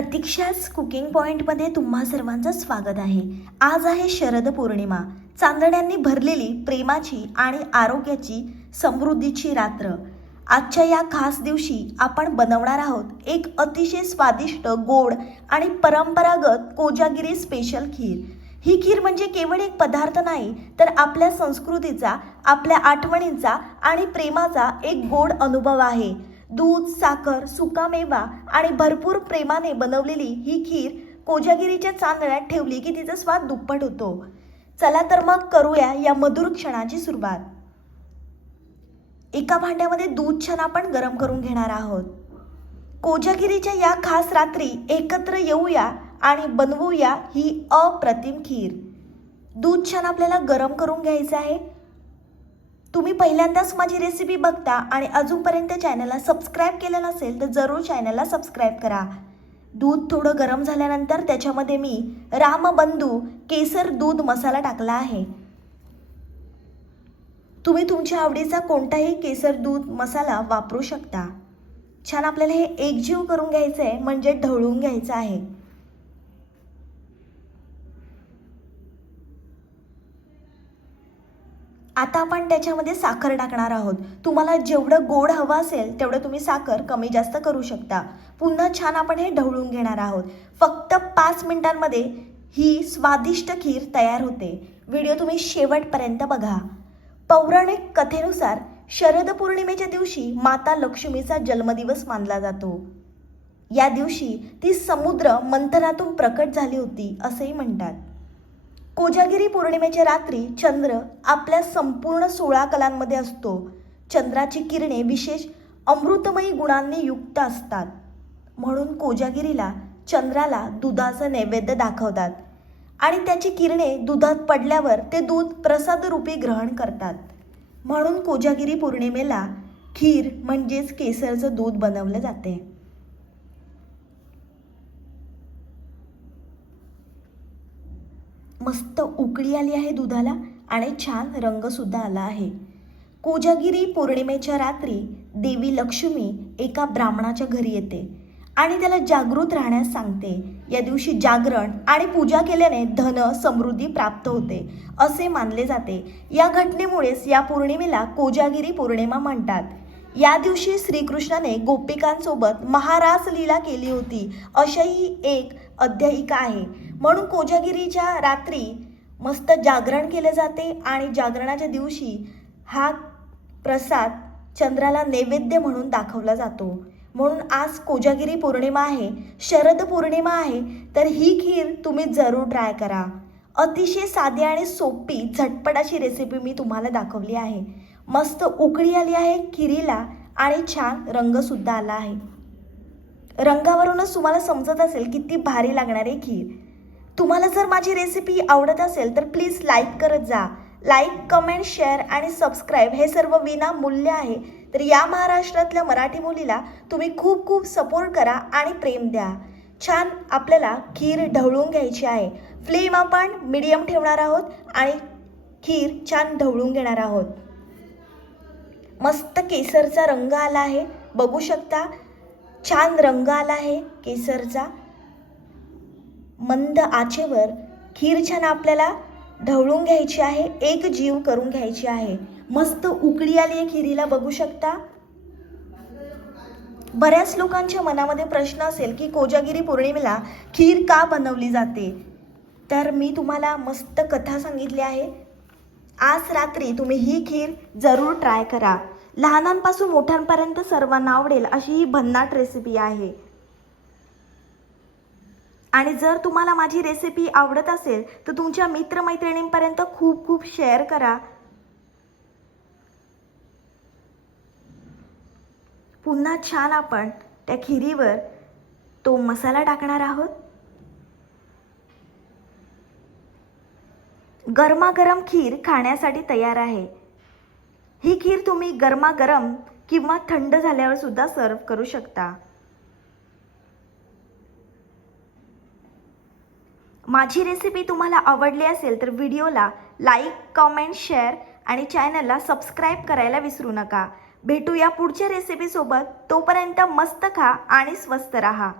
प्रतीक्षाच cooking पॉईंटमध्ये तुम्हा सर्वांचं स्वागत आहे. आज आहे शरद पौर्णिमा. चांदण्यांनी भरलेली प्रेमाची आणि आरोग्याची समृद्धीची रात्र. आजच्या या खास दिवशी आपण बनवणार आहोत एक अतिशय स्वादिष्ट गोड आणि परंपरागत कोजागिरी स्पेशल खीर. ही खीर म्हणजे केवळ एक पदार्थ नाही तर आपल्या संस्कृतीचा आपल्या आठवणींचा आणि प्रेमाचा एक गोड अनुभव आहे. दूध साखर सुकामेवा आणि भरपूर प्रेमाने बनवलेली ही खीर कोजागिरीच्या चांदण्यात ठेवली की तिचा स्वाद दुप्पट होतो. चला तर मग करूया या मधुर क्षणाची सुरुवात. एका भांड्यामध्ये दूध छान आपण गरम करून घेणार आहोत. कोजागिरीच्या या खास रात्री एकत्र येऊया आणि बनवूया ही अप्रतिम खीर. दूध छान आपल्याला गरम करून घ्यायचं आहे. तुम्ही पहिल्यांदाच माझी रेसिपी बघता आणि अजूनपर्यंत चॅनलला सबस्क्राईब केलं नसेल तर जरूर चॅनलला सबस्क्राईब करा. दूध थोडं गरम झाल्यानंतर त्याच्यामध्ये मी रामबंधू केसर दूध मसाला टाकला आहे. तुम्ही तुमच्या आवडीचा कोणताही केसर दूध मसाला वापरू शकता. छान आपल्याला हे एकजीव करून घ्यायचं आहे म्हणजे ढवळून घ्यायचं आहे. आता आपण त्याच्यामध्ये साखर टाकणार आहोत. तुम्हाला जेवढं गोड हवं असेल तेवढं तुम्ही साखर कमी जास्त करू शकता. पुन्हा छान आपण हे ढवळून घेणार आहोत. फक्त पाच मिनिटांमध्ये ही स्वादिष्ट खीर तयार होते. व्हिडिओ तुम्ही शेवटपर्यंत बघा. पौराणिक कथेनुसार शरद पौर्णिमेच्या दिवशी माता लक्ष्मीचा जन्मदिवस मानला जातो. या दिवशी ती समुद्र मंथनातून प्रकट झाली होती असेही म्हणतात. कोजागिरी पौर्णिमेच्या रात्री चंद्र आपल्या संपूर्ण सोळा कलांमध्ये असतो. चंद्राची किरणे विशेष अमृतमयी गुणांनी युक्त असतात. म्हणून कोजागिरीला चंद्राला दुधाचं नैवेद्य दाखवतात. आणि त्याची किरणे दुधात पडल्यावर ते दूध प्रसादरूपी ग्रहण करतात. म्हणून कोजागिरी पौर्णिमेला खीर म्हणजेच केसरचं दूध बनवलं जाते. मस्त उकळी आली आहे दुधाला आणि छान रंगसुद्धा आला आहे. कोजागिरी पौर्णिमेच्या रात्री देवी लक्ष्मी एका ब्राह्मणाच्या घरी येते आणि त्याला जागृत राहण्यास सांगते. या दिवशी जागरण आणि पूजा केल्याने धन समृद्धी प्राप्त होते असे मानले जाते. या घटनेमुळेच या पौर्णिमेला कोजागिरी पौर्णिमा म्हणतात. या दिवशी श्रीकृष्णाने गोपिकांसोबत महारास लीला केली होती. अशाही एक अध्यायिका आहे. म्हणून कोजागिरीच्या रात्री मस्त जागरण केले जाते आणि जागरणाच्या दिवशी हा प्रसाद चंद्राला नैवेद्य म्हणून दाखवला जातो. म्हणून आज कोजागिरी पौर्णिमा आहे शरद पौर्णिमा आहे तर ही खीर तुम्ही जरूर ट्राय करा. अतिशय साधी आणि सोपी झटपट अशी रेसिपी मी तुम्हाला दाखवली आहे. मस्त उकळी आली आहे खिरीला आणि छान रंगसुद्धा आला आहे. रंगावरूनच तुम्हाला समजत असेल किती भारी लागणार आहे खीर. तुम्हाला जर माझी रेसिपी आवडत असेल तर प्लीज लाईक करत जा. लाईक कमेंट शेअर आणि सबस्क्राईब हे सर्व विनामूल्य आहे. तर या महाराष्ट्रातल्या मराठी मुलीला तुम्ही खूप खूप सपोर्ट करा आणि प्रेम द्या. छान आपल्याला खीर ढवळून घ्यायची आहे. फ्लेम आपण मिडियम ठेवणार आहोत आणि खीर छान ढवळून घेणार आहोत. मस्त केसरचा रंग आला आहे. बघू शकता छान रंग आला आहे केसरचा. मंद आचेवर खीर छान आपल्याला ढवळून घ्यायची आहे एक जीव करून घ्यायची आहे. मस्त उकळी आली आहे खिरीला बघू शकता? बऱ्याच लोकांच्या मनामध्ये प्रश्न असेल की कोजागिरी पौर्णिमेला खीर का बनवली जाते? तर मी तुम्हाला मस्त कथा सांगितली आहे. आज रात्री तुम्ही ही खीर जरूर ट्राय करा. लहानांपासून मोठ्यांपर्यंत सर्वांना आवडेल अशी ही भन्नाट रेसिपी आहे. आणि जर तुम्हाला माझी रेसिपी आवडत असेल तर तुमच्या मित्रमैत्रिणींपर्यंत खूप खूप शेअर करा. पुन्हा छान आपण त्या खिरीवर तो मसाला टाकणार आहोत. गरमागरम खीर खाण्यासाठी तयार आहे. ही खीर तुम्ही गरमागरम किंवा थंड झाल्यावर सुद्धा सर्व करू शकता. माझी रेसिपी तुम्हाला आवडली असेल तर व्हिडिओला लाईक कमेंट शेअर आणि चॅनलला सबस्क्राईब करायला विसरू नका. भेटूया पुढच्या रेसिपीसोबत तोपर्यंत मस्त खा आणि स्वस्त रहा.